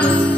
Thank you.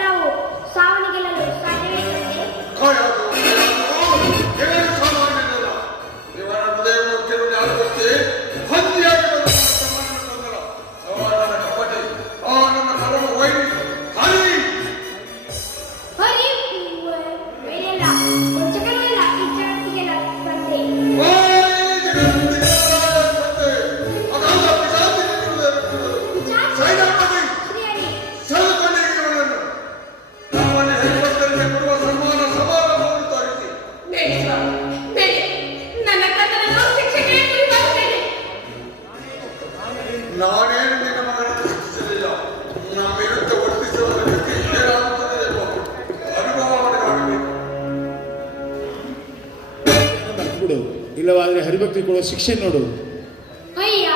Yeah. ನಾನೇನು ನಿನ್ನ ಮಗನ ಸೃಷ್ಟಿಸಲಿಲ್ಲ ನಮ್ಮ ವಿರುದ್ಧ ಇಲ್ಲವಾದ್ರೆ ಹರಿಭಕ್ತಿ ಕೊಡೋ ಶಿಕ್ಷೆ ನೋಡು. ಅಯ್ಯ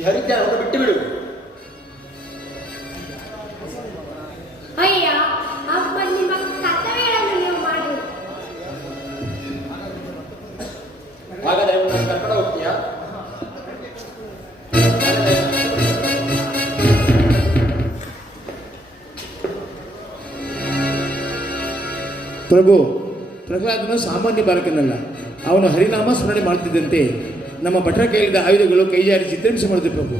ಈ ಬಿಟ್ಟು ಬಿಡು ಅಯ್ಯ ಅಪ್ಪ ಪ್ರಭು ಪ್ರಹ್ಲಾದನು ಸಾಮಾನ್ಯ ಬಾಲಕನಲ್ಲ ಅವನು ಹರಿನಾಮ ಸ್ಮರಣೆ ಮಾಡುತ್ತಿದ್ದಂತೆ ನಮ್ಮ ಭಟ್ರ ಕೈಲಿದ್ದ ಆಯುಧಗಳು ಕೈಜಾರಿ ಚಿತ್ರೀಣಿಸಿ ಮಾಡುತ್ತಿರಬೇಕು